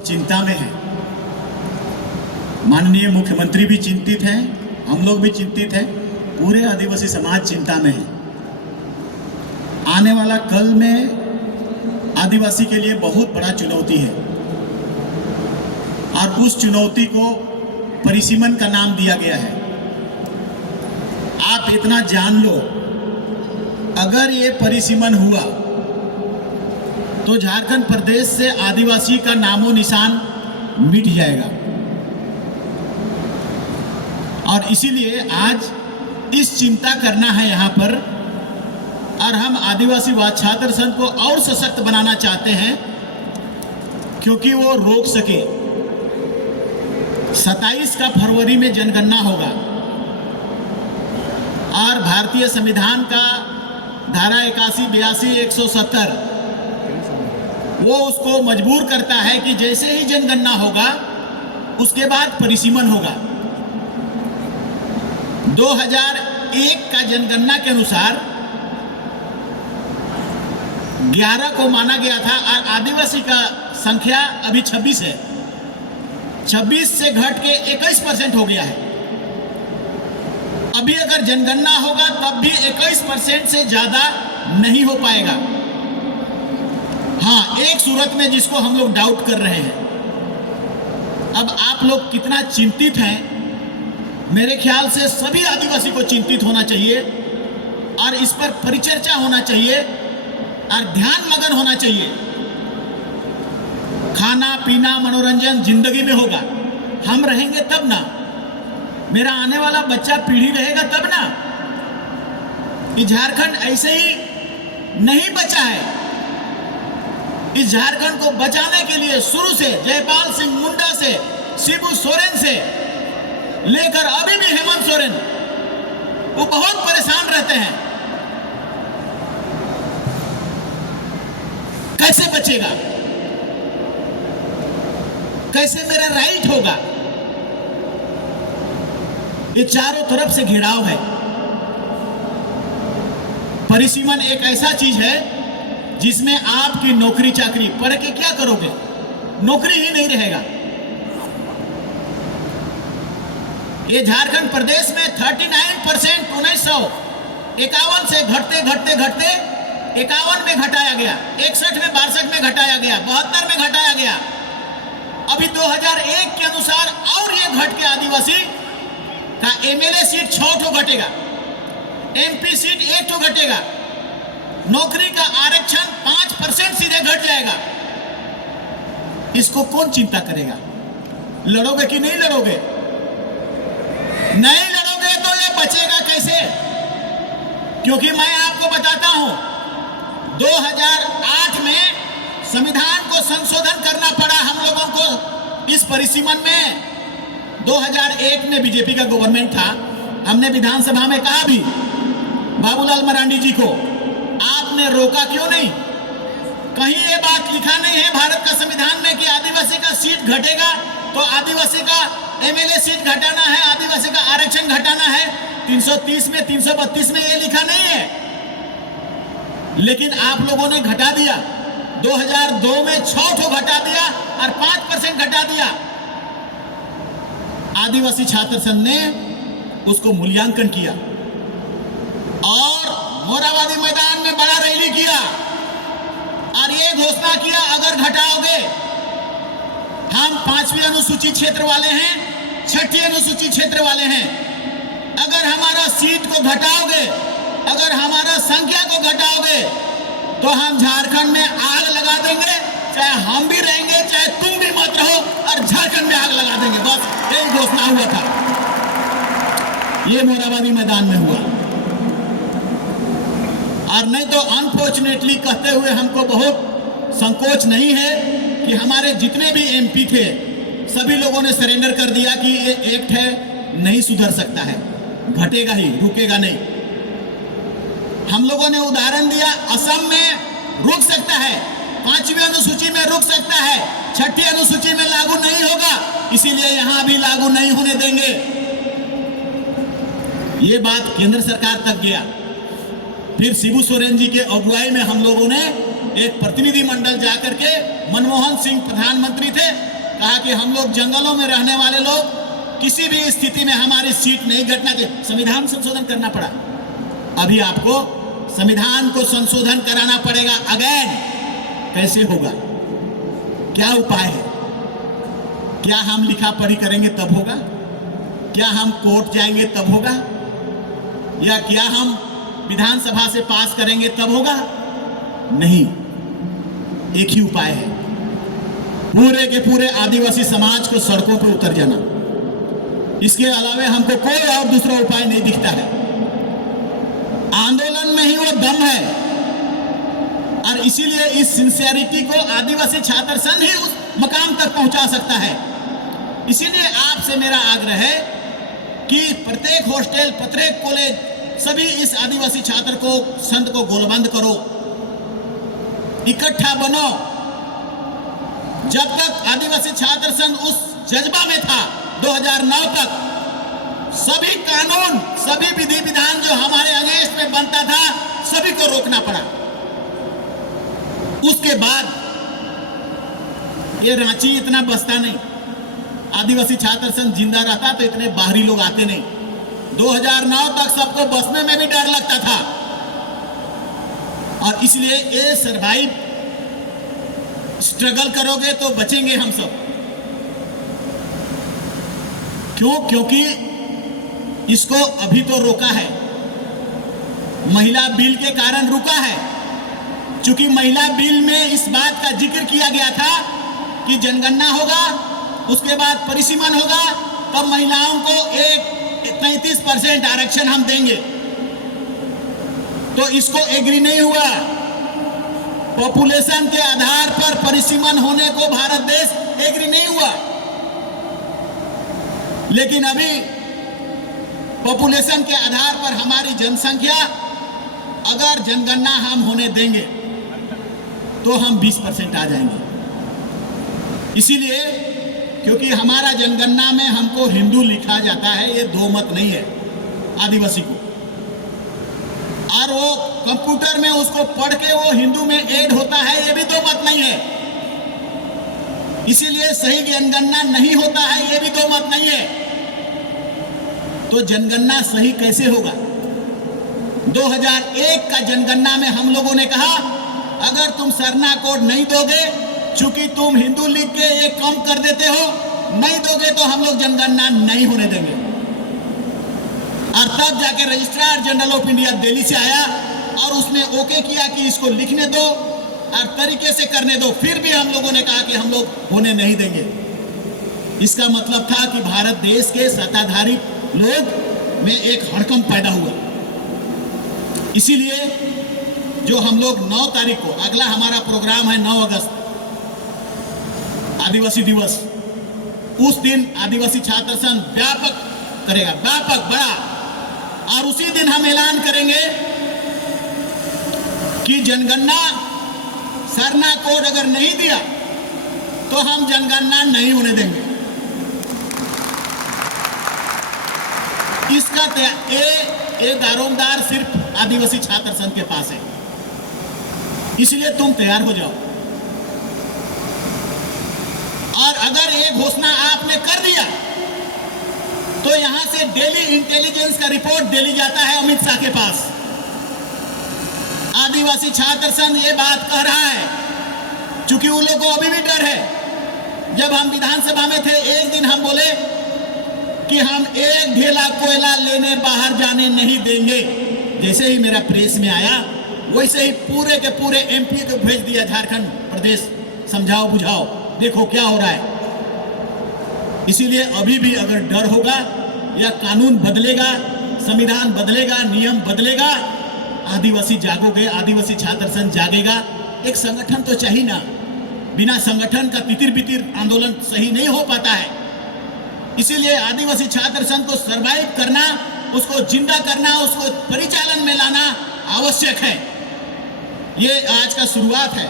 चिंता में है। माननीय मुख्यमंत्री भी चिंतित हैं, हम लोग भी चिंतित हैं, पूरे आदिवासी समाज चिंता में है। आने वाला कल में आदिवासी के लिए बहुत बड़ा चुनौती है और उस चुनौती को परिसीमन का नाम दिया गया है। आप इतना जान लो, अगर ये परिसीमन हुआ तो झारखंड प्रदेश से आदिवासी का नामो निशान मिट जाएगा। और इसीलिए आज इस चिंता करना है यहाँ पर, और हम आदिवासीवाद छात्र संघ को और सशक्त बनाना चाहते हैं क्योंकि वो रोक सके। 27 का फरवरी में जनगणना होगा और भारतीय संविधान का धारा 81, 82, 170 वो उसको मजबूर करता है कि जैसे ही जनगणना होगा उसके बाद परिसीमन होगा। 2001 का जनगणना के अनुसार 11 को माना गया था और आदिवासी का संख्या अभी 26 है। 26 से घट के 21% हो गया है। अभी अगर जनगणना होगा तब भी 21% से ज्यादा नहीं हो पाएगा। हाँ, एक सूरत में जिसको हम लोग डाउट कर रहे हैं। अब आप लोग कितना चिंतित हैं, मेरे ख्याल से सभी आदिवासी को चिंतित होना चाहिए और इस पर परिचर्चा होना चाहिए और ध्यान मगन होना चाहिए। खाना पीना मनोरंजन जिंदगी में होगा, हम रहेंगे तब ना, मेरा आने वाला बच्चा पीढ़ी रहेगा तब ना। कि झारखंड ऐसे ही नहीं बचा है। इस झारखंड को बचाने के लिए शुरू से जयपाल सिंह मुंडा से शिबू सोरेन से लेकर अभी भी हेमंत सोरेन, वो बहुत परेशान रहते हैं। कैसे बचेगा, कैसे मेरा राइट होगा? ये चारों तरफ से घिराव है। परिसीमन एक ऐसा चीज है जिसमें आपकी नौकरी चाकरी, पढ़ के क्या करोगे, नौकरी ही नहीं रहेगा। ये झारखंड प्रदेश में 39% 1951 से घटते घटते घटते 51 में घटाया गया, 61 में 62 में घटाया गया, 72 में घटाया गया। अभी 2001 के अनुसार और ये घट के आदिवासी का एमएलए सीट 6 ठो घटेगा, एमपी सीट 1 ठो घटेगा, नौकरी का आरक्षण 5% सीधे घट जाएगा। इसको कौन चिंता करेगा? लड़ोगे कि नहीं लड़ोगे? नहीं लड़ोगे तो ये बचेगा कैसे? क्योंकि मैं आपको बताता हूं, 2008 में संविधान को संशोधन करना पड़ा हम लोगों को इस परिसीमन में। 2001 में बीजेपी का गवर्नमेंट था। हमने विधानसभा में कहा भी बाबूलाल मरांडी जी को, आपने रोका क्यों नहीं? कहीं ये बात लिखा नहीं है भारत का संविधान में कि आदिवासी का सीट घटेगा तो आदिवासी का एमएलए सीट घटाना है, आदिवासी का आरक्षण घटाना है। 330 में 332 में ये लिखा नहीं है, लेकिन आप लोगों ने घटा दिया। 2002 में 6 ठो घटा दिया और 5% घटा दिया। आदिवासी छात्र संघ ने उसको मूल्यांकन किया और मोराबादी मैदान में बड़ा रैली किया और ये घोषणा किया, अगर घटाओगे, हम 5वीं अनुसूचित क्षेत्र वाले हैं, 6ठी अनुसूचित क्षेत्र वाले हैं, अगर हमारा सीट को घटाओगे, अगर हमारा संख्या को घटाओगे तो हम झारखंड में आग लगा देंगे, चाहे हम भी रहेंगे चाहे तुम भी मत रहो, और झारखंड में आग लगा देंगे। बस यही घोषणा हुआ था। ये मोराबादी मैदान में हुआ। और नहीं तो अनफॉर्चुनेटली कहते हुए हमको बहुत संकोच नहीं है कि हमारे जितने भी एमपी थे सभी लोगों ने सरेंडर कर दिया कि ये एक्ट है, नहीं सुधर सकता है, घटेगा ही, रुकेगा नहीं। हम लोगों ने उदाहरण दिया, असम में रुक सकता है, 5वीं अनुसूची में रुक सकता है, 6ठी अनुसूची में लागू नहीं होगा, इसीलिए यहां भी लागू नहीं होने देंगे। ये बात केंद्र सरकार तक गया। फिर शिबू सोरेन जी के अगुवाई में हम लोगों ने एक प्रतिनिधि मंडल जाकर के, मनमोहन सिंह प्रधानमंत्री थे, कहा कि हम लोग जंगलों में रहने वाले लोग किसी भी स्थिति में हमारी सीट नहीं घटना चाहिए। संविधान संशोधन करना पड़ा। अभी आपको संविधान को संशोधन कराना पड़ेगा अगेन। कैसे होगा? क्या उपाय है? क्या हम लिखा पढ़ी करेंगे तब होगा? क्या हम कोर्ट जाएंगे तब होगा? या क्या हम विधानसभा से पास करेंगे तब होगा? नहीं, एक ही उपाय है, पूरे के पूरे आदिवासी समाज को सड़कों पर उतर जाना। इसके अलावा हमको कोई और दूसरा उपाय नहीं दिखता है। आंदोलन में ही वो दम है, और इसीलिए इस सिंसियरिटी को आदिवासी छात्र संघ ही उस मकाम तक पहुंचा सकता है। इसीलिए आपसे मेरा आग्रह है कि प्रत्येक हॉस्टल, प्रत्येक कॉलेज, सभी इस आदिवासी छात्र को संघ को गोलबंद करो, इकट्ठा बनो। जब तक आदिवासी छात्र संघ उस जज्बा में था 2009 तक, सभी कानून, सभी विधि विधान जो हमारे अगेंस्ट में बनता था, सभी को रोकना पड़ा। उसके बाद ये रांची इतना बसता नहीं, आदिवासी छात्र संघ जिंदा रहता तो इतने बाहरी लोग आते नहीं। 2009 तक सबको बसने में भी डर लगता था, और इसलिए ये सरवाइव स्ट्रगल करोगे तो बचेंगे हम सब। क्यों? क्योंकि इसको अभी तो रोका है, महिला बिल के कारण रुका है। चूंकि महिला बिल में इस बात का जिक्र किया गया था कि जनगणना होगा, उसके बाद परिसीमन होगा, तब महिलाओं को एक 33% आरक्षण हम देंगे, तो इसको एग्री नहीं हुआ। पॉपुलेशन के आधार पर परिसीमन होने को भारत देश एग्री नहीं हुआ। लेकिन अभी पॉपुलेशन के आधार पर हमारी जनसंख्या, अगर जनगणना हम होने देंगे तो हम 20% आ जाएंगे। इसीलिए क्योंकि हमारा जनगणना में हमको हिंदू लिखा जाता है, ये दो मत नहीं है आदिवासी को, और वो कंप्यूटर में उसको पढ़ के वो हिंदू में ऐड होता है, ये भी दो मत नहीं है। इसीलिए सही जनगणना नहीं होता है, ये भी दो मत नहीं है। तो जनगणना सही कैसे होगा? 2001 का जनगणना में हम लोगों ने कहा, अगर तुम सरना कोड नहीं दोगे, चूंकि तुम हिंदू लिख के ये कम कर देते हो, नहीं दोगे तो हम लोग जनगणना नहीं होने देंगे। और तब जाके registrar general of India Delhi से आया और उसने ओके किया कि इसको लिखने दो और तरीके से करने दो। फिर भी हम लोगों ने कहा कि हम लोग होने नहीं देंगे। इसका मतलब था कि भारत देश के सत्ताधारी लोग में एक हड़कंप पैदा हुआ। इसीलिए जो हम लोग 9 तारीख को, अगला हमारा प्रोग्राम है 9 अगस्त, आदिवासी दिवस, उस दिन आदिवासी छात्र संघ व्यापक करेगा, व्यापक बड़ा, और उसी दिन हम ऐलान करेंगे कि जनगणना सरना कोड अगर नहीं दिया तो हम जनगणना नहीं होने देंगे। इसका ये दारोमदार सिर्फ आदिवासी छात्र संघ के पास है। इसलिए तुम तैयार हो जाओ, और अगर ये घोषणा आपने कर दिया तो यहां से डेली इंटेलिजेंस का रिपोर्ट डेली जाता है अमित शाह के पास। आदिवासी छात्र संघ ये बात कह रहा है, क्योंकि उन लोगों को अभी भी डर है। जब हम विधानसभा में थे, एक दिन हम बोले कि हम एक ढेला कोयला लेने बाहर जाने नहीं देंगे। जैसे ही मेरा प्रेस में आया, वैसे ही पूरे के पूरे एमपी को भेज दिया झारखंड प्रदेश, समझाओ बुझाओ, देखो क्या हो रहा है। इसीलिए अभी भी अगर डर होगा या कानून बदलेगा, संविधान बदलेगा, नियम बदलेगा, आदिवासी जागोगे, आदिवासी छात्र संघ जागेगा। एक संगठन तो चाहिए ना, बिना संगठन का तितिर बितिर आंदोलन सही नहीं हो पाता है। इसीलिए आदिवासी छात्र संघ को सरवाइव करना, उसको जिंदा करना, उसको परिचालन में लाना आवश्यक है। ये आज का शुरुआत है।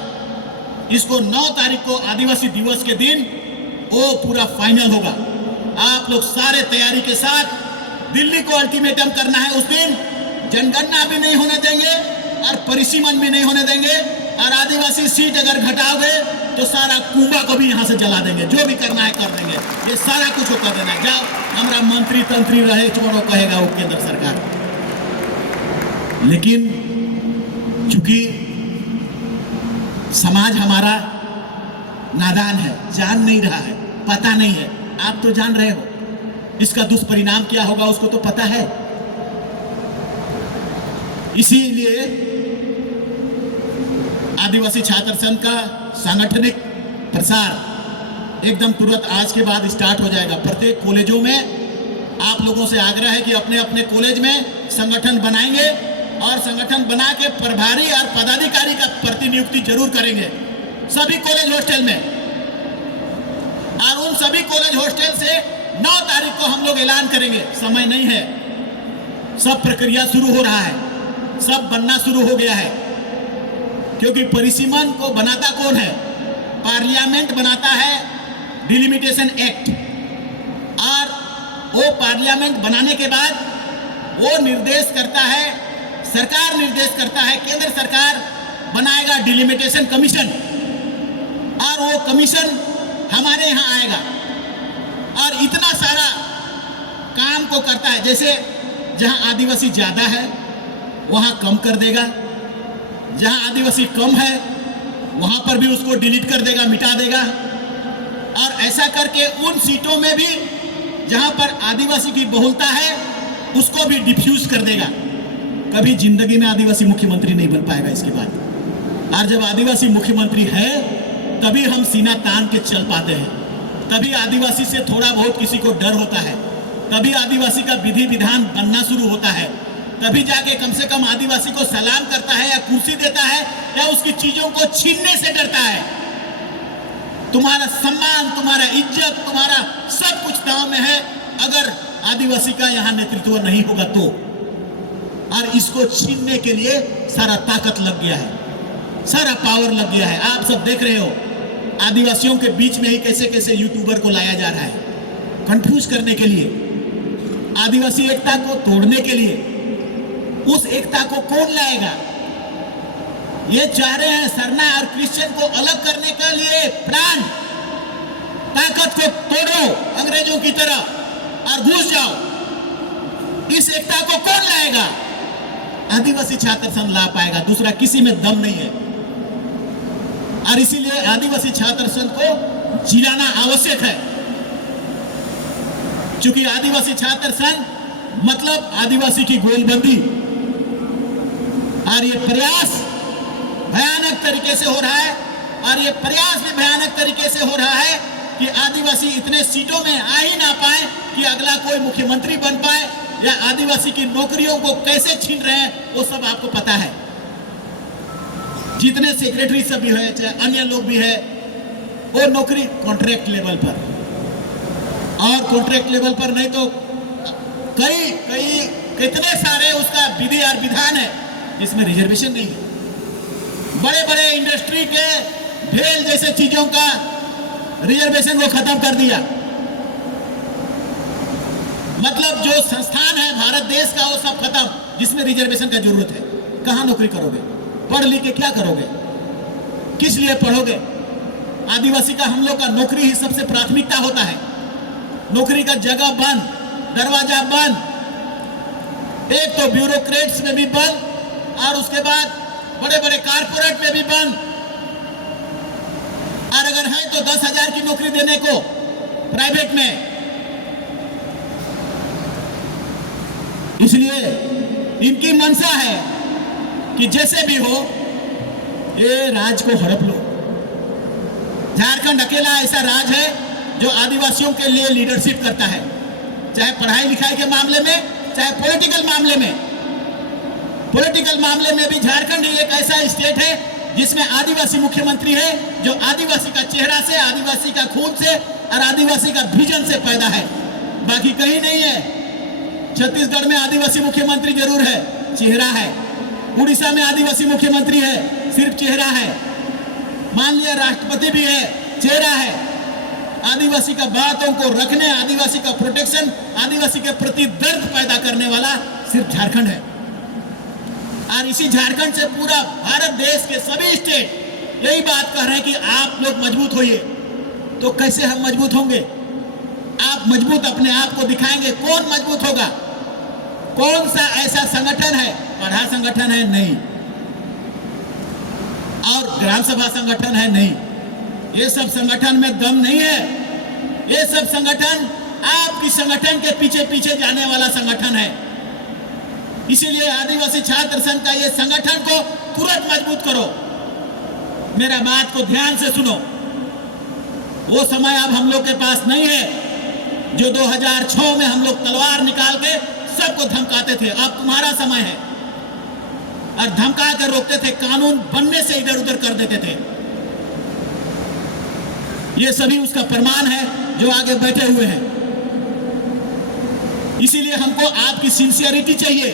इसको 9 तारीख को आदिवासी दिवस के दिन वो पूरा फाइनल होगा। आप लोग सारे तैयारी के साथ दिल्ली को अल्टीमेटम करना है। उस दिन जनगणना भी नहीं होने देंगे और परिसीमन भी नहीं होने देंगे, और आदिवासी सीट अगर घटाओगे तो सारा कुंभा को भी यहाँ से जला देंगे, जो भी करना है कर देंगे, ये सारा कुछ कर देना। जाओ हमारा मंत्री तंत्री रहे छोड़ो कहेगा वो केंद्र सरकार। लेकिन चूंकि समाज हमारा नादान है, जान नहीं रहा है, पता नहीं है। आप तो जान रहे हो इसका दुष्परिणाम क्या होगा, उसको तो पता है। इसीलिए आदिवासी छात्र संघ का सांगठनिक प्रसार एकदम तुरंत आज के बाद स्टार्ट हो जाएगा। प्रत्येक कॉलेजों में आप लोगों से आग्रह है कि अपने अपने कॉलेज में संगठन बनाएंगे और संगठन बना के प्रभारी और पदाधिकारी का प्रतिनियुक्ति जरूर करेंगे सभी कॉलेज हॉस्टल में। और उन सभी कॉलेज हॉस्टल से 9 तारीख को हम लोग ऐलान करेंगे। समय नहीं है, सब प्रक्रिया शुरू हो रहा है, सब बनना शुरू हो गया है। क्योंकि परिसीमन को बनाता कौन है? पार्लियामेंट बनाता है डिलिमिटेशन एक्ट। और वो पार्लियामेंट बनाने के बाद वो निर्देश करता है, सरकार निर्देश करता है, केंद्र सरकार बनाएगा डिलिमिटेशन कमीशन और वो कमीशन हमारे यहाँ आएगा और इतना सारा काम को करता है। जैसे जहाँ आदिवासी ज़्यादा है वहाँ कम कर देगा, जहाँ आदिवासी कम है वहाँ पर भी उसको डिलीट कर देगा, मिटा देगा। और ऐसा करके उन सीटों में भी जहाँ पर आदिवासी की बहुलता है उसको भी डिफ्यूज कर देगा। कभी जिंदगी में आदिवासी मुख्यमंत्री नहीं बन पाएगा इसके बाद। और जब आदिवासी मुख्यमंत्री है तभी हम सीना तान के चल पाते हैं, तभी आदिवासी से थोड़ा बहुत किसी को डर होता है, तभी आदिवासी का विधि विधान बनना शुरू होता है, तभी जाके कम से कम आदिवासी को सलाम करता है या कुर्सी देता है या उसकी चीजों को छीनने से डरता है। तुम्हारा सम्मान, तुम्हारा इज्जत, तुम्हारा सब कुछ दांव में है अगर आदिवासी का यहाँ नेतृत्व नहीं होगा तो। और इसको छीनने के लिए सारा ताकत लग गया है, सारा पावर लग गया है। आप सब देख रहे हो आदिवासियों के बीच में ही कैसे कैसे यूट्यूबर को लाया जा रहा है, कंफ्यूज करने के लिए, आदिवासी एकता को तोड़ने के लिए। उस एकता को कौन लाएगा? ये चाह रहे हैं सरना और क्रिश्चियन को अलग करने के लिए प्लान। ताकत को तोड़ो अंग्रेजों की तरह और घुस जाओ। इस एकता को कौन लाएगा? आदिवासी छात्र संघ ला पाएगा, दूसरा किसी में दम नहीं है। और इसीलिए आदिवासी छात्र संघ को जिलाना आवश्यक है, क्योंकि आदिवासी छात्र संघ मतलब आदिवासी की गोलबंदी। और ये प्रयास भयानक तरीके से हो रहा है, और ये प्रयास भी भयानक तरीके से हो रहा है कि आदिवासी इतने सीटों में आ ही ना पाए कि अगला कोई मुख्यमंत्री बन पाए, या आदिवासी की नौकरियों को कैसे छीन रहे हैं वो सब आपको पता है। जितने सेक्रेटरी सब भी है, चाहे अन्य लोग भी है, वो नौकरी कॉन्ट्रैक्ट लेवल पर, और कॉन्ट्रैक्ट लेवल पर नहीं तो कितने सारे उसका विधि और विधान है जिसमें रिजर्वेशन नहीं है। बड़े बड़े इंडस्ट्री के भेल जैसे चीजों का रिजर्वेशन वो खत्म कर दिया। मतलब जो संस्थान है भारत देश का वो सब खत्म, जिसमें रिजर्वेशन का जरूरत है। कहां नौकरी करोगे? पढ़ लिख के क्या करोगे? किस लिए पढ़ोगे? आदिवासी का हम लोग का नौकरी ही सबसे प्राथमिकता होता है। नौकरी का जगह बंद, दरवाजा बंद, एक तो ब्यूरोक्रेट्स में भी बंद और उसके बाद बड़े बड़े कारपोरेट में भी बंद। और अगर है तो 10,000 की नौकरी देने को प्राइवेट में। इसलिए इनकी मंशा है कि जैसे भी हो ये राज को हड़प लो। झारखंड अकेला ऐसा राज है जो आदिवासियों के लिए लीडरशिप करता है, चाहे पढ़ाई लिखाई के मामले में, चाहे पॉलिटिकल मामले में। पॉलिटिकल मामले में भी झारखंड ही एक ऐसा स्टेट है जिसमें आदिवासी मुख्यमंत्री है, जो आदिवासी का चेहरा से, आदिवासी का खून से और आदिवासी का विजन से पैदा है। बाकी कहीं नहीं है। छत्तीसगढ़ में आदिवासी मुख्यमंत्री जरूर है, चेहरा है। उड़ीसा में आदिवासी मुख्यमंत्री है, सिर्फ चेहरा है। मान लिया राष्ट्रपति भी है, चेहरा है। आदिवासी का बातों को रखने, आदिवासी का प्रोटेक्शन, आदिवासी के प्रति दर्द पैदा करने वाला सिर्फ झारखंड है। और इसी झारखंड से पूरा भारत देश के सभी स्टेट यही बात कह रहे हैं कि आप लोग मजबूत होइए। तो कैसे हम मजबूत होंगे? आप मजबूत अपने आप को दिखाएंगे। कौन मजबूत होगा? कौन सा ऐसा संगठन है? पढ़ा संगठन है? नहीं। और ग्राम सभा संगठन है? नहीं। ये सब संगठन में दम नहीं है। ये सब संगठन आपकी संगठन के पीछे पीछे जाने वाला संगठन है। इसीलिए आदिवासी छात्र संघ का ये संगठन को तुरंत मजबूत करो। मेरा बात को ध्यान से सुनो। वो समय अब हम लोग के पास नहीं है जो 2006 में हम लोग तलवार निकाल के सबको धमकाते थे। अब तुम्हारा समय है। और धमका कर रोकते थे, कानून बनने से इधर उधर कर देते थे। ये सभी उसका प्रमाण है जो आगे बैठे हुए हैं। इसीलिए हमको आपकी सिंसियरिटी चाहिए।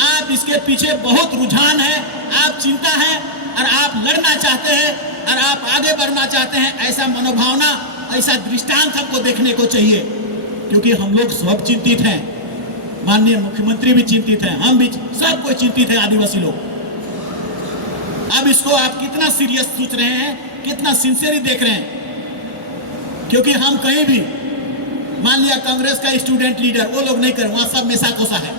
आप इसके पीछे बहुत रुझान है, आप चिंता है और आप लड़ना चाहते हैं और आप आगे बढ़ना चाहते हैं। ऐसा मनोभावना, ऐसा दृष्टांत हमको देखने को चाहिए, क्योंकि हम लोग सब चिंतित हैं। माननीय मुख्यमंत्री भी चिंतित हैं, हम भी, सब कोई चिंतित है, आदिवासी लोग। अब इसको आप कितना सीरियस सोच रहे हैं, कितना सिंसियरली देख रहे हैं? क्योंकि हम कहीं भी, मान लिया कांग्रेस का स्टूडेंट लीडर, वो लोग नहीं करें, वहां सब मेसा कोसा है।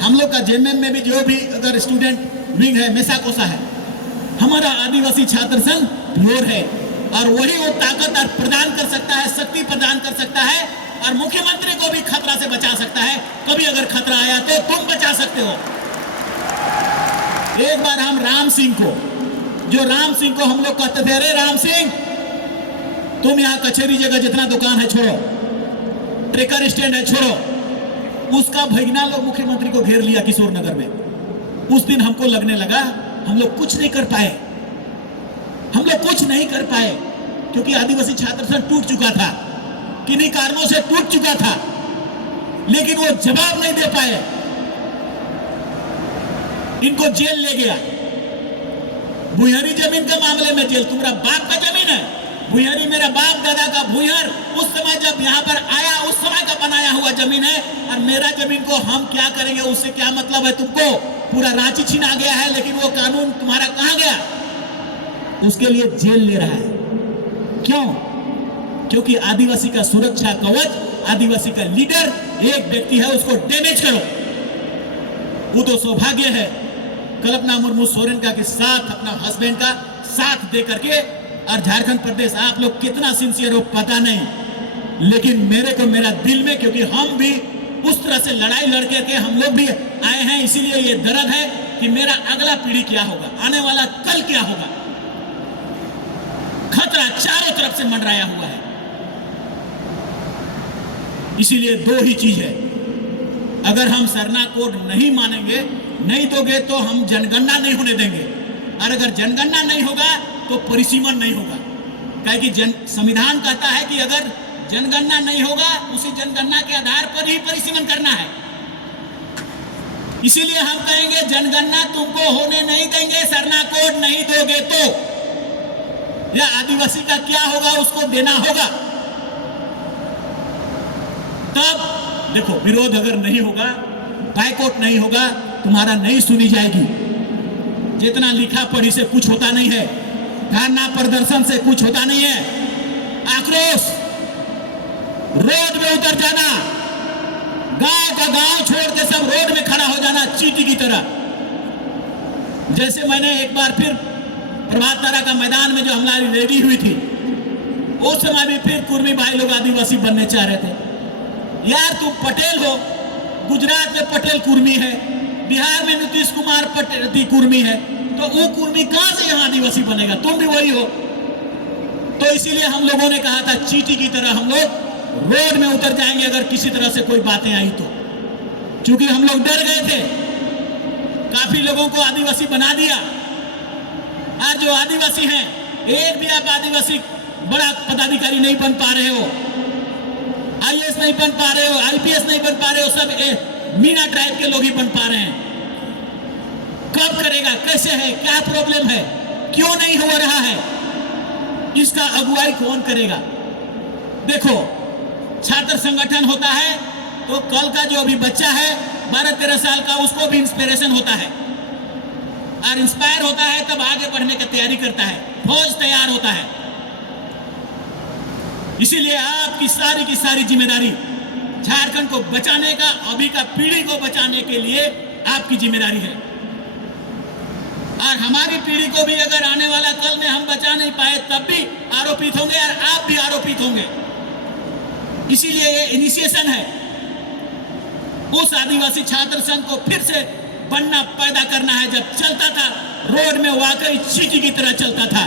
हम लोग का जेएमएम में भी जो भी अगर स्टूडेंट विंग है, मेसा कोसा है। हमारा आदिवासी छात्र संघ प्योर है और वही वो ताकत और प्रदान कर सकता है, शक्ति प्रदान कर सकता है और मुख्यमंत्री को भी खतरा से बचा सकता है। कभी अगर खतरा आया तो तुम बचा सकते हो। एक बार हम राम सिंह को, जो राम सिंह को हम लोग कहते थे, अरे राम सिंह तुम यहाँ कचहरी जगह जितना दुकान है छोड़ो, ट्रेकर स्टैंड है छोड़ो। उसका भैगना लोग मुख्यमंत्री को घेर लिया किशोर नगर में। उस दिन हमको लगने लगा हम लोग कुछ नहीं कर पाए, हम लोग कुछ नहीं कर पाए, क्योंकि आदिवासी छात्र संघ टूट चुका था, किन्हीं कारणों से टूट चुका था, लेकिन वो जवाब नहीं दे पाए। इनको जेल ले गया। भुइहरी जमीन के मामले में जेल। तुम्हारा बाप का जमीन है, भुइहरी मेरा बाप दादा का भुइहर उस समय जब यहाँ पर आया उस समय का बनाया हुआ जमीन है, और मेरा जमीन को हम क्या करेंगे, उससे क्या मतलब है तुमको? पूरा रांची छीना गया है, लेकिन वो कानून तुम्हारा कहां गया? उसके लिए जेल ले रहा है। क्यों? क्योंकि आदिवासी का सुरक्षा कवच, आदिवासी का लीडर एक व्यक्ति है, उसको डैमेज करो। वो तो सौभाग्य है कल्पना मुर्मू सोरेन का के साथ, अपना हस्बैंड का साथ दे करके, और झारखंड प्रदेश, आप लोग कितना सिंसियर हो पता नहीं, लेकिन मेरे को मेरा दिल में, क्योंकि हम भी उस तरह से लड़ाई लड़ के हम लोग भी आए हैं, इसीलिए ये दर्द है कि मेरा अगला पीढ़ी क्या होगा, आने वाला कल क्या होगा। खतरा चारों तरफ से मंडराया हुआ है। इसीलिए दो ही चीज है, अगर हम सरना कोड नहीं मानेंगे, नहीं दोगे तो हम जनगणना नहीं होने देंगे, और अगर जनगणना नहीं होगा तो परिसीमन नहीं होगा। काहे कि संविधान कहता है कि अगर जनगणना नहीं होगा, उसी जनगणना के आधार पर ही परिसीमन करना है। इसीलिए हम कहेंगे जनगणना तुमको होने नहीं देंगे, सरना कोड नहीं दोगे तो। या आदिवासी का क्या होगा, उसको देना होगा। तब देखो, विरोध अगर नहीं होगा, बायकॉट नहीं होगा, तुम्हारा नहीं सुनी जाएगी। जितना लिखा पढ़ी से कुछ होता नहीं है, धरना प्रदर्शन से कुछ होता नहीं है। आक्रोश, रोड में उतर जाना, गांव का गांव छोड़ के सब रोड में खड़ा हो जाना चींटी की तरह। जैसे मैंने एक बार फिर प्रभात तारा का मैदान में जो हमारी रैली हुई थी, उस समय भी फिर कुर्मी भाई लोग आदिवासी बनने चाह रहे थे। यार तुम पटेल हो, गुजरात में पटेल कुर्मी है, बिहार में नीतीश कुमार पटेल कुर्मी है, तो वो कुर्मी कहां से यहाँ आदिवासी बनेगा? तुम भी वही हो। तो इसीलिए हम लोगों ने कहा था चींटी की तरह हम लोग रोड में उतर जाएंगे अगर किसी तरह से कोई बातें आई तो। क्योंकि हम लोग डर गए थे, काफी लोगों को आदिवासी बना दिया। आज जो आदिवासी हैं, एक भी आप आदिवासी बड़ा पदाधिकारी नहीं बन पा रहे हो, आईएएस नहीं बन पा रहे हो, आईपीएस नहीं बन पा रहे हो, सब मीना ट्राइब के लोग ही बन पा रहे हैं। कब करेगा? कैसे है? क्या प्रॉब्लम है? क्यों नहीं हो रहा है? इसका अगुवाई कौन करेगा? देखो, छात्र संगठन होता है तो कल का जो अभी बच्चा है 12-13 साल का, उसको भी इंस्पिरेशन होता है और इंस्पायर होता है, तब आगे बढ़ने की तैयारी करता है, फौज तैयार होता है। इसीलिए आपकी की सारी जिम्मेदारी झारखंड को बचाने का, अभी का पीढ़ी को बचाने के लिए आपकी जिम्मेदारी है। और हमारी पीढ़ी को भी अगर आने वाला कल में हम बचा नहीं पाए तब भी आरोपित होंगे और आप भी आरोपित होंगे। इसीलिए ये इनिशिएशन है, उस आदिवासी छात्र संघ को फिर से बनना, पैदा करना है। जब चलता था रोड में वाकई चीटी की तरह चलता था।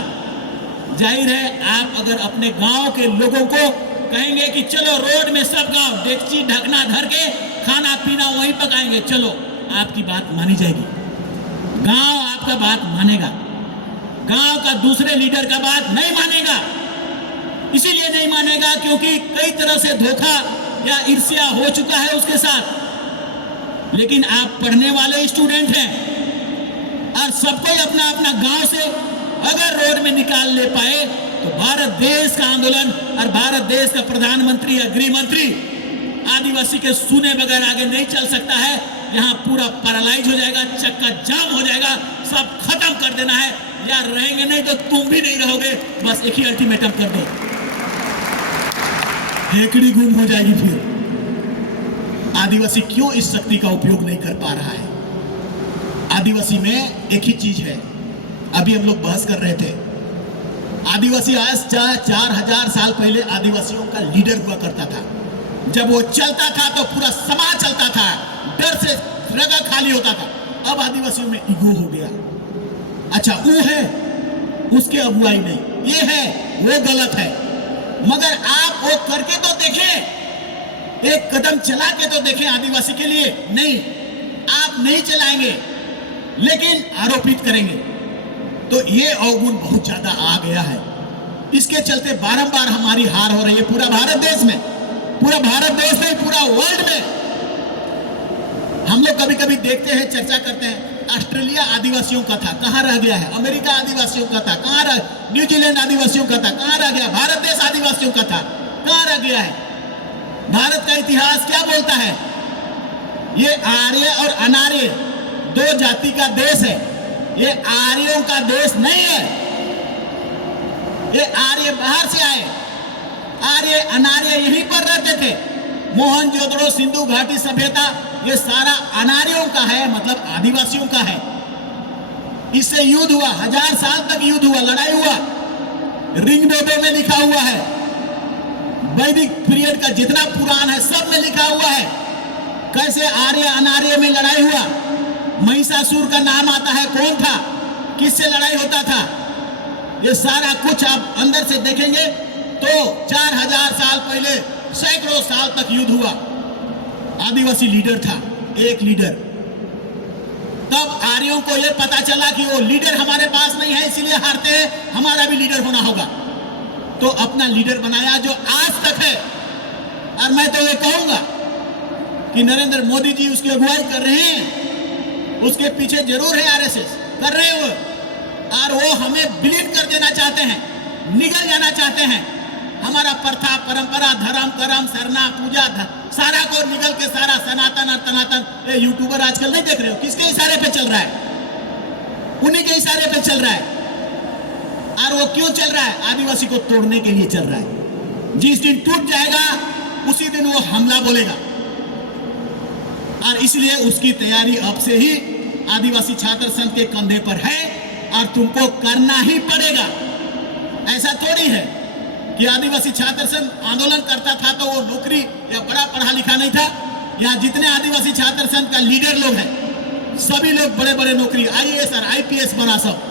जाहिर है आप अगर अपने गांव के लोगों को कहेंगे कि चलो रोड में सब गांव डेगची ढकना धर के खाना पीना वहीं पकाएंगे, चलो, आपकी बात मानी जाएगी, गांव आपका बात मानेगा, गांव का दूसरे लीडर का बात नहीं मानेगा। इसीलिए नहीं मानेगा क्योंकि कई तरह से धोखा या ईर्ष्या हो चुका है उसके साथ। लेकिन आप पढ़ने वाले स्टूडेंट हैं और सबको अपना अपना गांव से अगर रोड में निकाल ले पाए तो भारत देश का आंदोलन और भारत देश का प्रधानमंत्री या गृह मंत्री आदिवासी के सुने बगैर आगे नहीं चल सकता है। यहाँ पूरा पैरालाइज हो जाएगा, चक्का जाम हो जाएगा, सब खत्म कर देना है। यार रहेंगे नहीं तो तुम भी नहीं रहोगे, बस एक ही अल्टीमेटम कर दो, हेकड़ी गुम हो जाएगी। फिर आदिवासी क्यों इस शक्ति का उपयोग नहीं कर पा रहा है? आदिवासी में एक ही चीज है, अभी हम लोग बहस कर रहे थे, आदिवासी आज 4000 साल पहले आदिवासियों का लीडर हुआ करता था। जब वो चलता था तो पूरा समाज चलता था, डर से जगह खाली होता था। अब आदिवासियों में ईगो हो गया, अच्छा वो है उसके अगुवाई नहीं, ये है वो गलत है। मगर आप वो करके तो देखें, एक कदम चला के तो देखें आदिवासी के लिए। नहीं, आप नहीं चलाएंगे लेकिन आरोपित करेंगे, तो ये अवगुण बहुत ज्यादा आ गया है। इसके चलते बारंबार हमारी हार हो रही है पूरा भारत देश में, पूरा भारत देश नहीं पूरा वर्ल्ड में। हम लोग कभी कभी देखते हैं, चर्चा करते हैं, ऑस्ट्रेलिया आदिवासियों का था, कहां रह गया है? अमेरिका आदिवासियों का था, कहां रह? न्यूजीलैंड आदिवासियों का था, कहां रह गया? भारत देश आदिवासियों का था, कहां रह गया है? भारत का इतिहास क्या बोलता है? ये आर्य और अनार्य दो जाति का देश है, ये आर्यों का देश नहीं है। ये आर्य बाहर से आए, आर्य अनार्य यहीं पर रहते थे। मोहनजोदड़ो, सिंधु घाटी सभ्यता, ये सारा अनार्यों का है, मतलब आदिवासियों का है। इससे युद्ध हुआ, 1000 साल तक युद्ध हुआ, लड़ाई हुआ, ऋग्वेदों में लिखा हुआ है, वैदिक पीरियड का जितना पुराण है सब में लिखा हुआ है कैसे आर्य अनार्य में लड़ाई हुआ। महिषासुर का नाम आता है, कौन था, किससे लड़ाई होता था, ये सारा कुछ आप अंदर से देखेंगे तो 4000 साल पहले सैकड़ों साल तक युद्ध हुआ। आदिवासी लीडर था, एक लीडर। तब आर्यों को यह पता चला कि वो लीडर हमारे पास नहीं है, इसीलिए हारते हैं, हमारा भी लीडर होना होगा। तो अपना लीडर बनाया जो आज तक है। और मैं तो ये कहूंगा कि नरेंद्र मोदी जी उसकी अगुवाई कर रहे हैं, उसके पीछे जरूर है आरएसएस, कर रहे हैं वो, और वो हमें विलीन कर देना चाहते हैं, निगल जाना चाहते हैं। हमारा प्रथा, परंपरा, धर्म, कर्म, सरना, पूजा, सारा को निगल के सारा सनातन और तनातन। ये यूट्यूबर आजकल नहीं देख रहे हो, किसके इशारे पे चल रहा है? उन्हीं के इशारे पे चल रहा है। और वो क्यों चल रहा है? आदिवासी को तोड़ने के लिए चल रहा है। जिस दिन टूट जाएगा उसी दिन वो हमला बोलेगा, और इसलिए उसकी तैयारी अब से ही आदिवासी छात्र संघ के कंधे पर है और तुमको करना ही पड़ेगा। ऐसा थोड़ी है कि आदिवासी छात्र संघ आंदोलन करता था तो वो नौकरी या बड़ा पढ़ा लिखा नहीं था। यहाँ जितने आदिवासी छात्र संघ का लीडर लोग हैं सभी लोग बड़े बड़े नौकरी, आईएएस और आईपीएस बना। सब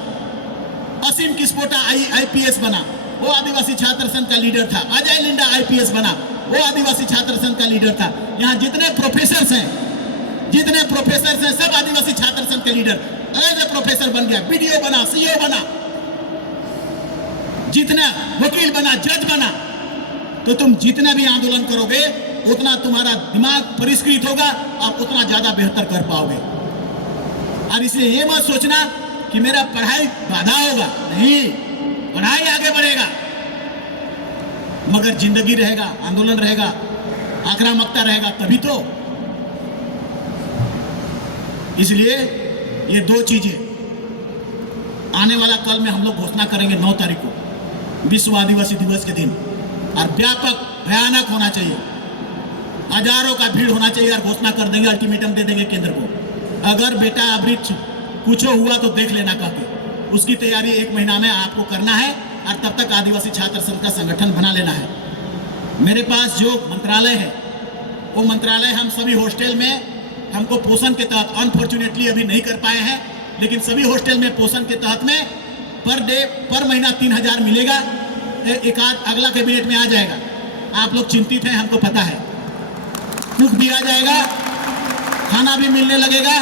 असीम किस्पोटा आईपीएस बना, वो आदिवासी छात्र संघ का लीडर था। अजय लिंडा आईपीएस बना, वो आदिवासी छात्र संघ का लीडर था। यहाँ जितने प्रोफेसर हैं सब आदिवासी छात्र संघ के लीडर। एज ए प्रोफेसर बन गया, बीडीओ बना, सीईओ बना, जितना वकील बना, जज बना। तो तुम जितना भी आंदोलन करोगे उतना तुम्हारा दिमाग परिष्कृत होगा, आप उतना ज्यादा बेहतर कर पाओगे। और इसलिए ये मत सोचना कि मेरा पढ़ाई बाधा होगा, नहीं, पढ़ाई आगे बढ़ेगा, मगर जिंदगी रहेगा, आंदोलन रहेगा, आक्रामकता रहेगा, तभी तो। इसलिए ये दो चीजें आने वाला कल में हम लोग घोषणा करेंगे 9 तारीख को विश्व आदिवासी दिवस के दिन, और व्यापक भयानक होना चाहिए, हजारों का भीड़ होना चाहिए, और घोषणा कर देंगे, अल्टीमेटम दे देंगे केंद्र को, अगर बेटा अवृक्ष कुछ हुआ तो देख लेना कहके। उसकी तैयारी 1 महीना में आपको करना है, और तब तक आदिवासी छात्र संघ का संगठन बना लेना है। मेरे पास जो मंत्रालय है वो मंत्रालय हम सभी हॉस्टल में हमको पोषण के तहत अनफॉर्चुनेटली अभी नहीं कर पाए हैं, लेकिन सभी हॉस्टल में पोषण के तहत में पर डे पर महीना 3000 मिलेगा। एक आध अगला कैबिनेट में आ जाएगा, आप लोग चिंतित हैं, हमको पता है। कुक भी आ जाएगा, खाना भी मिलने लगेगा,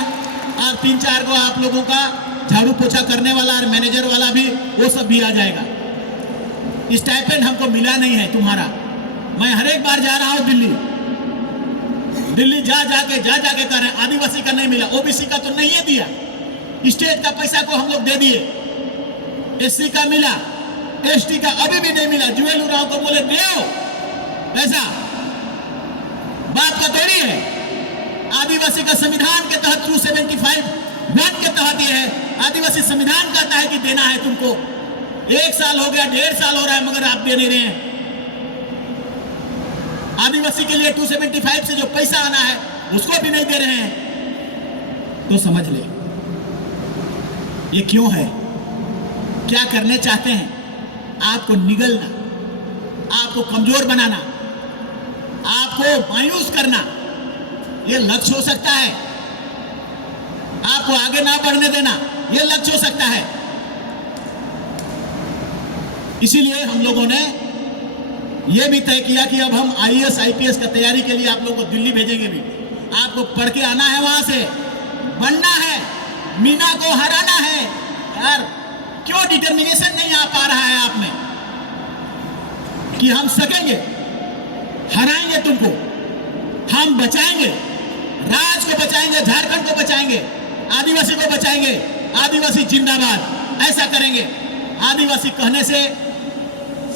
और 3-4 को आप लोगों का झाड़ू पोछा करने वाला और मैनेजर वाला भी, वो सब भी आ जाएगा। स्टाइपेंड हमको मिला नहीं है तुम्हारा। मैं हर एक बार जा रहा हूँ दिल्ली जा जाके कर रहे हैं, आदिवासी का नहीं मिला, ओबीसी का तो नहीं है दिया, स्टेट का पैसा को हम लोग दे दिए, एससी का मिला, एसटी का अभी भी नहीं मिला। जुएल उराव को बोले दो पैसा, बात का थोड़ी है। आदिवासी का संविधान के तहत 275(1) के तहत ये है, आदिवासी संविधान कहता है कि देना है तुमको। 1 साल हो गया, 1.5 साल हो रहा है, मगर आप दे नहीं रहे हैं। आदिवासी के लिए 275 से जो पैसा आना है उसको भी नहीं दे रहे हैं। तो समझ ले ये क्यों है, क्या करने चाहते हैं? आपको निगलना, आपको कमजोर बनाना, आपको मायूस करना, ये लक्ष्य हो सकता है। आपको आगे ना बढ़ने देना, ये लक्ष्य हो सकता है। इसीलिए हम लोगों ने यह भी तय किया कि अब हम IAS IPS का तैयारी के लिए आप लोगों को दिल्ली भेजेंगे भी। आपको पढ़ के आना है, वहां से बनना है, मीना को हराना है। यार क्यों डिटर्मिनेशन नहीं आ पा रहा है आप में कि हम सकेंगे, हराएंगे तुमको, हम बचाएंगे, राज को बचाएंगे, झारखंड को बचाएंगे, आदिवासी को बचाएंगे, आदिवासी जिंदाबाद, ऐसा करेंगे। आदिवासी कहने से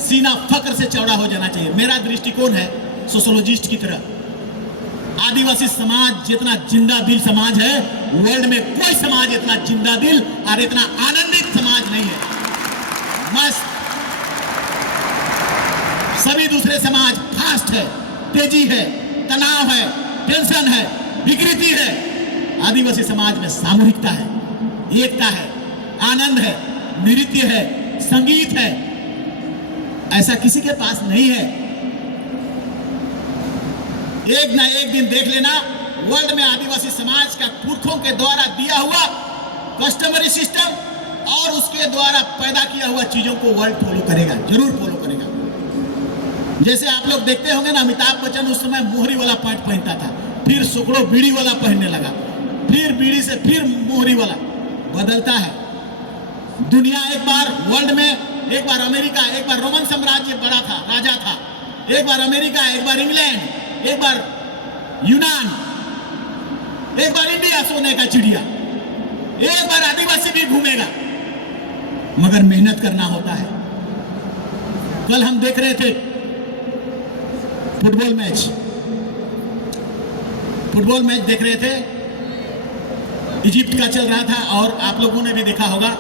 सीना फक्र से चौड़ा हो जाना चाहिए। मेरा दृष्टिकोण है सोशोलॉजिस्ट की तरह। आदिवासी समाज जितना जिंदा दिल समाज है, वर्ल्ड में कोई समाज इतना जिंदा दिल और इतना आनंदित समाज नहीं है। मस्त, सभी दूसरे समाज फास्ट है, तेजी है, तनाव है, टेंशन है, विकृति है। आदिवासी समाज में सामूहिकता है, एकता है, आनंद है, नृत्य है, संगीत है। ऐसा किसी के पास नहीं है। एक ना एक दिन देख लेना, वर्ल्ड में आदिवासी समाज का पुरखों के द्वारा दिया हुआ कस्टमरी सिस्टम और उसके द्वारा पैदा किया हुआ चीजों को वर्ल्ड फॉलो करेगा, जरूर फॉलो करेगा। जैसे आप लोग देखते होंगे ना, अमिताभ बच्चन उस समय मोहरी वाला पैंट पहनता था, फिर सुकड़ो बीड़ी वाला पहनने लगा, फिर बीड़ी से फिर मोहरी वाला। बदलता है दुनिया। एक बार वर्ल्ड में, एक बार अमेरिका, एक बार रोमन साम्राज्य बड़ा था, राजा था, एक बार अमेरिका, एक बार इंग्लैंड, एक बार यूनान, एक बार इंडिया सोने का चिड़िया, एक बार आदिवासी भी घूमेगा, मगर मेहनत करना होता है। कल हम देख रहे थे फुटबॉल मैच देख रहे थे, इजिप्ट का चल रहा था, और आप लोगों ने भी देखा होगा,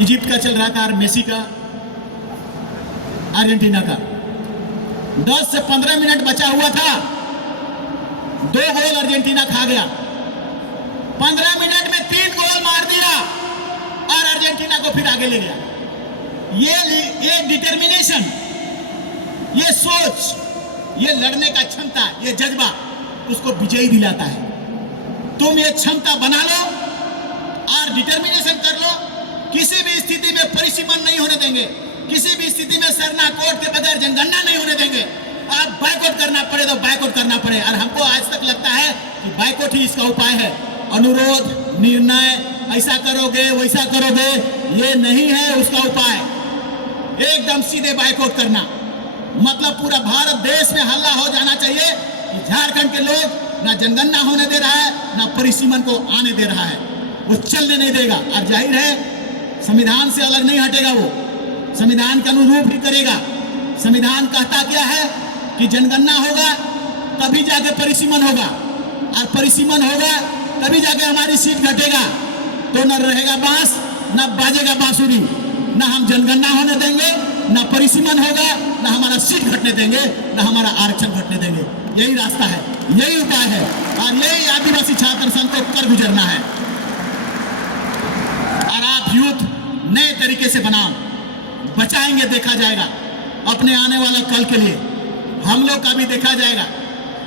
इजिप्ट का चल रहा था और मेसी का अर्जेंटीना का। 10 से 15 मिनट बचा हुआ था, 2 गोल अर्जेंटीना खा गया। 15 मिनट में 3 गोल मार दिया और अर्जेंटीना को फिर आगे ले गया। ये डिटर्मिनेशन, ये सोच, ये लड़ने का क्षमता, ये जज्बा उसको विजयी दिलाता है। तुम ये क्षमता बना लो और डिटर्मिनेशन कर लो, किसी भी स्थिति में परिसीमन नहीं होने देंगे, किसी भी स्थिति में सरना कोर्ट के बगैर जनगणना नहीं होने देंगे। आप बायकॉट करना पड़े तो बायकॉट करना पड़े, और हमको आज तक लगता है कि बायकॉट ही इसका उपाय है। अनुरोध, निर्णय, ऐसा करोगे वैसा करोगे, ये नहीं है उसका उपाय। एकदम सीधे बायकॉट करना, मतलब पूरा भारत देश में हल्ला हो जाना चाहिए कि झारखंड के लोग ना जनगणना होने दे रहा है, ना परिसीमन को आने दे रहा है, वो चलने नहीं देगा। और जाहिर है संविधान से अलग नहीं हटेगा, वो संविधान के अनुरूप ही करेगा। संविधान कहता क्या है कि जनगणना होगा तभी जाके परिसीमन होगा, और परिसीमन होगा तभी जाके हमारी सीट घटेगा। तो न रहेगा बांस, न बाजेगा बांसुरी, न हम जनगणना होने देंगे, न परिसीमन होगा, न हमारा सीट घटने देंगे, न हमारा आरक्षण घटने देंगे। यही रास्ता है, यही उपाय है और यही आदिवासी छात्र संघ को कर गुजरना है। और आप यूथ नए तरीके से बनाओ, बचाएंगे, देखा जाएगा अपने आने वाला कल के लिए। हम लोग का भी देखा जाएगा।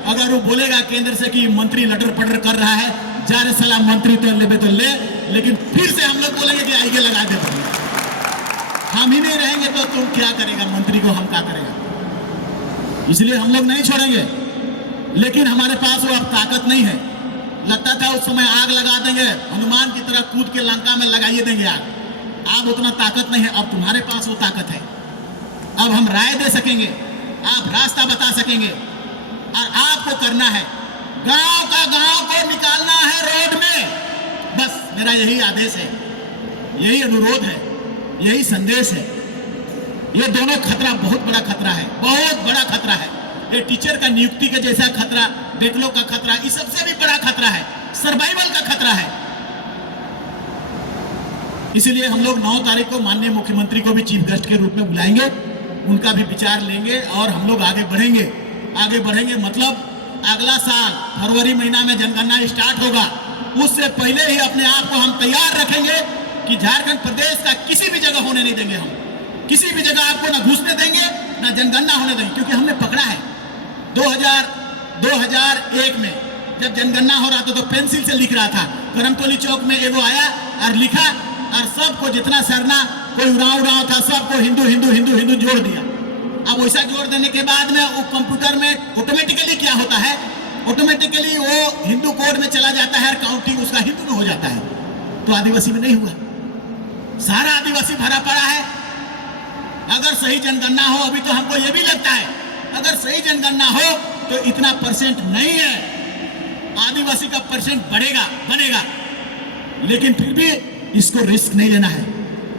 अगर वो बोलेगा केंद्र से कि मंत्री लटर पटर कर रहा है, जा रे सलाम मंत्री तो ले, लेकिन फिर से हम लोग बोलेंगे कि आइए लगा दे। हम ही नहीं रहेंगे तो तुम क्या करेगा, मंत्री को हम क्या करेगा। इसलिए हम लोग नहीं छोड़ेंगे, लेकिन हमारे पास वो अब ताकत नहीं है। लगता था उस समय आग लगा देंगे, हनुमान की तरह कूद के लंका में लगाइए देंगे आग। अब उतना ताकत नहीं है, अब तुम्हारे पास वो ताकत है। अब हम राय दे सकेंगे, आप रास्ता बता सकेंगे और आपको करना है, गांव का गांव को निकालना है रोड में। बस मेरा यही आदेश है, यही अनुरोध है, यही संदेश है। ये दोनों खतरा बहुत बड़ा खतरा है, बहुत बड़ा खतरा है। ये टीचर का नियुक्ति के जैसा खतरा, बेटलों का खतरा, ये सबसे भी बड़ा खतरा है, सर्वाइवल का खतरा है। इसलिए हम लोग 9 तारीख को माननीय मुख्यमंत्री को भी चीफ गेस्ट के रूप में बुलाएंगे, उनका भी विचार लेंगे और हम लोग आगे बढ़ेंगे। आगे बढ़ेंगे मतलब अगला साल फरवरी महीना में जनगणना स्टार्ट होगा, उससे पहले ही अपने आप को हम तैयार रखेंगे कि झारखंड प्रदेश का किसी भी जगह होने नहीं देंगे। हम किसी भी जगह आपको ना घुसने देंगे, ना जनगणना होने देंगे। क्योंकि हमने पकड़ा है 2001 में जब जनगणना हो रहा था तो पेंसिल से लिख रहा था। करमतोली चौक में एगो आया और लिखा और सबको जितना सरना कोई उड़ाव था सबको हिंदू हिंदू हिंदू हिंदू जोड़ दिया। अब वैसा जोड़ देने के बाद में वो कंप्यूटर में ऑटोमेटिकली क्या होता है, ऑटोमेटिकली वो हिंदू कोड में चला जाता है और काउंटिंग उसका हिंदू में हो जाता है। तो आदिवासी में नहीं हुआ, सारा आदिवासी भरा पड़ा है। अगर सही जनगणना हो, अभी तो हमको ये भी लगता है अगर सही जनगणना हो तो इतना परसेंट नहीं है, आदिवासी का परसेंट बढ़ेगा बनेगा। लेकिन फिर भी इसको रिस्क नहीं लेना है,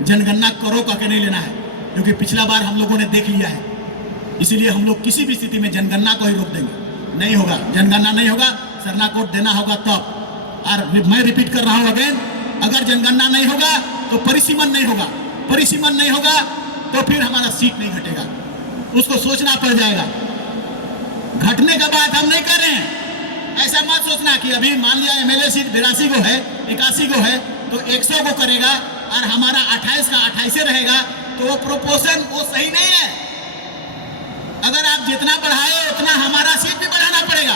जनगणना करो करके नहीं लेना है, क्योंकि पिछला बार हम लोगों ने देख लिया है। इसीलिए हम लोग किसी भी स्थिति में जनगणना को ही रोक देंगे। नहीं होगा, जनगणना नहीं होगा, सरना कोड देना होगा तब। और मैं रिपीट कर रहा हूं अगेन, अगर जनगणना नहीं होगा तो परिसीमन नहीं होगा, परिसीमन नहीं होगा तो फिर हमारा सीट नहीं घटेगा, उसको सोचना पड़ जाएगा। घटने का बात हम नहीं कर रहे हैं। ऐसा मत सोचना कि अभी मान लिया एमएलए सीट 82 को है, 81 को है तो 100 को करेगा और हमारा 28 का 28 रहेगा, तो वो प्रोपोर्शन वो सही नहीं है। अगर आप जितना बढ़ाए उतना हमारा सीट भी बढ़ाना पड़ेगा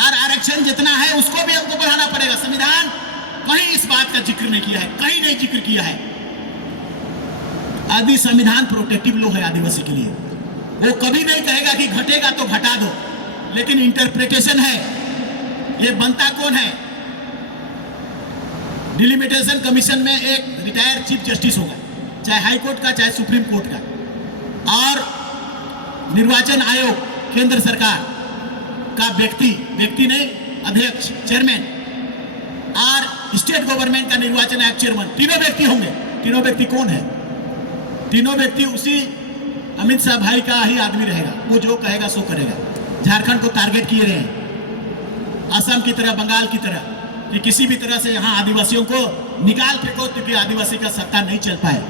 और आरक्षण जितना है उसको भी हमको बढ़ाना पड़ेगा। संविधान कहीं इस बात का जिक्र नहीं किया है, कहीं नहीं जिक्र किया है। आदि संविधान प्रोटेक्टिव लॉ है आदिवासी के लिए, वो कभी नहीं कहेगा कि घटेगा तो घटा दो, लेकिन इंटरप्रिटेशन है। ये बनता कौन है? डिलिमिटेशन कमीशन में एक रिटायर्ड चीफ जस्टिस होगा, चाहे हाई कोर्ट का चाहे सुप्रीम कोर्ट का, और निर्वाचन आयोग केंद्र सरकार का व्यक्ति नहीं, अध्यक्ष चेयरमैन, और स्टेट गवर्नमेंट का निर्वाचन आयोग चेयरमैन, तीनों व्यक्ति होंगे। तीनों व्यक्ति कौन है? तीनों व्यक्ति उसी अमित शाह भाई का ही आदमी रहेगा, वो जो कहेगा सो करेगा। झारखंड को टारगेट किए रहे हैं, असम की तरह, बंगाल की तरह, कि किसी भी तरह से यहाँ आदिवासियों को निकाल फेंको, क्योंकि आदिवासी का सत्ता नहीं चल पाए,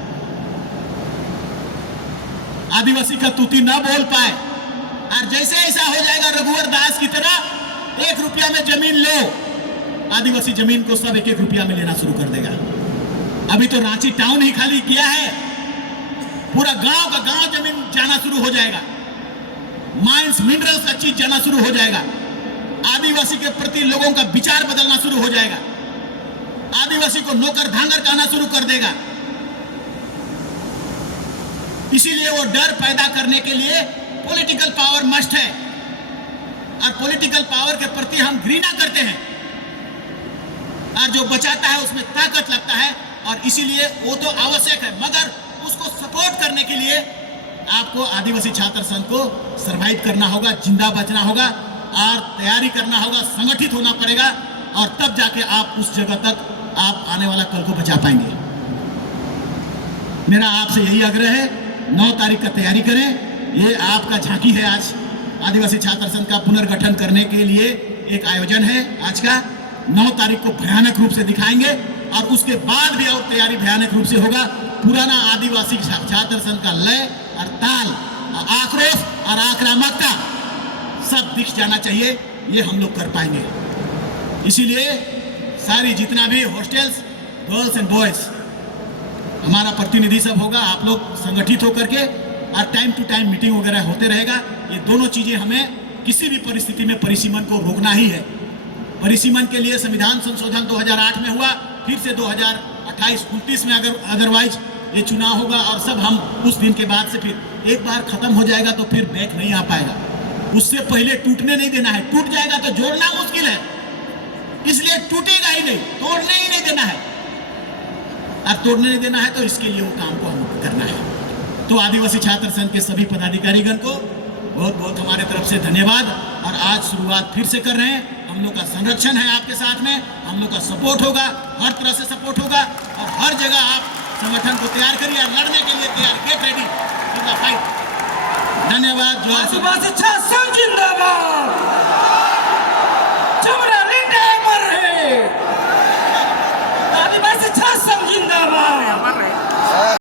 आदिवासी का तूती न बोल पाए। और जैसे ऐसा हो जाएगा रघुवर दास की तरह, 1 रुपया में जमीन लो, आदिवासी जमीन को सब 1-1 रुपया में लेना शुरू कर देगा। अभी तो रांची टाउन ही खाली किया है, पूरा गांव का गांव जमीन जाना शुरू हो जाएगा, माइंस मिनरल्स का चीज जाना शुरू हो जाएगा। आदिवासी के प्रति लोगों का विचार बदलना शुरू हो जाएगा, आदिवासी को नौकर धांगर कहना शुरू कर देगा। इसीलिए वो डर पैदा करने के लिए पॉलिटिकल पावर मस्ट है, और पॉलिटिकल पावर के प्रति हम घृणा करते हैं, और जो बचाता है उसमें ताकत लगता है, और इसीलिए वो तो आवश्यक है, मगर उसको सपोर्ट करने के लिए आपको आदिवासी छात्र संघ को सर्वाइव करना होगा, जिंदा बचना होगा और तैयारी करना होगा, संगठित होना पड़ेगा, और तब जाके आप उस जगह तक आप आने वाला कल को बचा पाएंगे। मेरा आपसे यही आग्रह है, 9 तारीख का तैयारी करें। ये आपका झांकी है आज आदिवासी छात्र संघ का पुनर्गठन करने के लिए एक आयोजन है आज का। 9 तारीख को भयानक रूप से दिखाएंगे और उसके बाद भी और तैयारी भयानक रूप से होगा। पुराना आदिवासी छात्र संघ का लय और ताल और आक्रोश और आक्रामकता सब दिख जाना चाहिए, ये हम लोग कर पाएंगे। इसीलिए सारी जितना भी हॉस्टल्स, गर्ल्स एंड बॉयज, हमारा प्रतिनिधि सब होगा, आप लोग संगठित होकर के और टाइम टू टाइम मीटिंग वगैरह होते रहेगा। ये दोनों चीजें हमें किसी भी परिस्थिति में परिसीमन को रोकना ही है। परिसीमन के लिए संविधान संशोधन 2008 में हुआ, फिर से 2028-29 में अगर अदरवाइज ये चुनाव होगा और सब हम उस दिन के बाद से फिर एक बार खत्म हो जाएगा तो फिर बैक नहीं आ पाएगा। उससे पहले टूटने नहीं देना है। टूट जाएगा तो जोड़ना मुश्किल है, इसलिए टूटेगा ही नहीं, तोड़ने ही नहीं देना है। और तोड़ने नहीं देना है तो इसके लिए वो काम को हमको करना है। तो आदिवासी छात्र संघ के सभी पदाधिकारीगण को बहुत बहुत हमारे तरफ से धन्यवाद। और आज शुरुआत फिर से कर रहे हैं। हम लोग का संरक्षण है आपके साथ में, हम लोग का सपोर्ट होगा, हर तरह से सपोर्ट होगा और हर जगह आप संगठन को तैयार करिए और लड़ने के लिए तैयार। Get ready for the fight. धन्यवाद। आदिवासी छात्र संघ जिंदाबाद।